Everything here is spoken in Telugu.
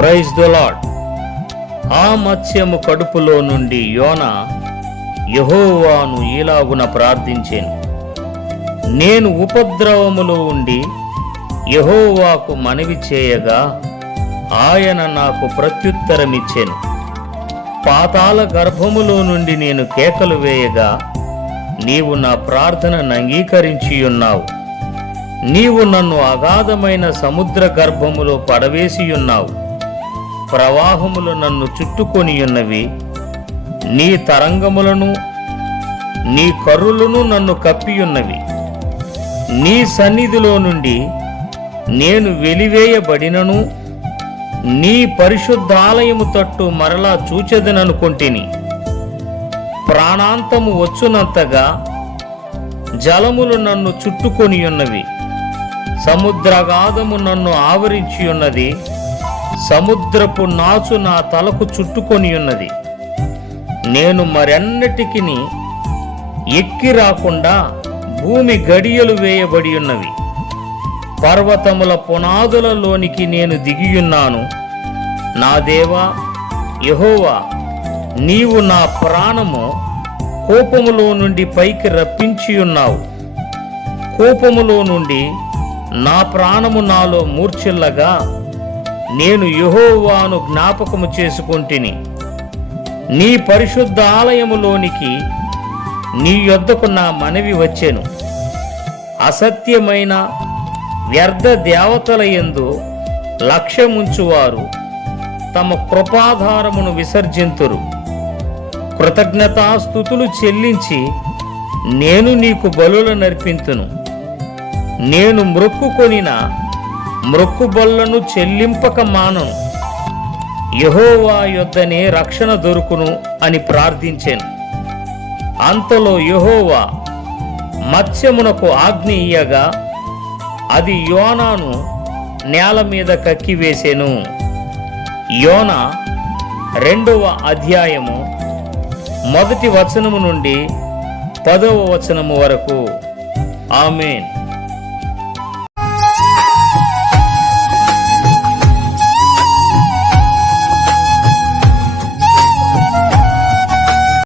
ప్రైజ్ ద ఆ మత్స్యము కడుపులో నుండి యోన యహోవాను ఇలాగున ప్రార్థించాను. నేను ఉపద్రవములో ఉండి యహోవాకు మనవి చేయగా ఆయన నాకు ప్రత్యుత్తరమిచ్చాను. పాతాల గర్భములో నుండి నేను కేకలు వేయగా నీవు నా ప్రార్థనను అంగీకరించి ఉన్నావు నీవు నన్ను అగాధమైన సముద్ర గర్భములో పడవేసి ఉన్నావు ప్రవాహములు నన్ను చుట్టుకొని ఉన్నవి నీ తరంగములను నీ కర్రులను నన్ను కప్పియున్నవి. నీ సన్నిధిలో నుండి నేను వెలివేయబడినను నీ పరిశుద్ధాలయము తట్టు మరలా చూచెదననుకొంటిని. ప్రాణాంతము వచ్చునంతగా జలములు నన్ను చుట్టుకొని ఉన్నవి సముద్రగాధము నన్ను ఆవరించి ఉన్నది సముద్రపు నాచు నా తలకు చుట్టుకొని ఉన్నది. నేను మరెన్నటికి ఎక్కి రాకుండా భూమి గడియలు వేయబడి ఉన్నవి. పర్వతముల పునాదులలోనికి నేను దిగియున్నాను. నా దేవా యహోవా నీవు నా ప్రాణము కోపములో నుండి పైకి రప్పించియున్నావు కోపములో నుండి నా ప్రాణము నాలో మూర్చిల్లగా నేను యహోవాను జ్ఞాపకము చేసుకొంటిని. నీ పరిశుద్ధ ఆలయములోనికి నీ యొద్దకు నా మనవి వచ్చెను. అసత్యమైన వ్యర్థ దేవతల ఎందు లక్ష్యముంచువారు తమ కృపాధారమును విసర్జింతురు. కృతజ్ఞతాస్థుతులు చెల్లించి నేను నీకు బలుల నర్పింతును. నేను మ్రొక్కుకొనిన మ్రొక్కుబొల్లను చెల్లింపక మానను యహోవా యొద్దనే రక్షణ దొరుకును అని ప్రార్థించాను. అంతలో యహోవా మత్స్యమునకు ఆజ్ఞ ఇయ్యగా అది యోనాను నేల మీద కక్కివేసెను యోన రెండవ అధ్యాయము మొదటి వచనము నుండి పదవ వచనము వరకు. ఆమెన్.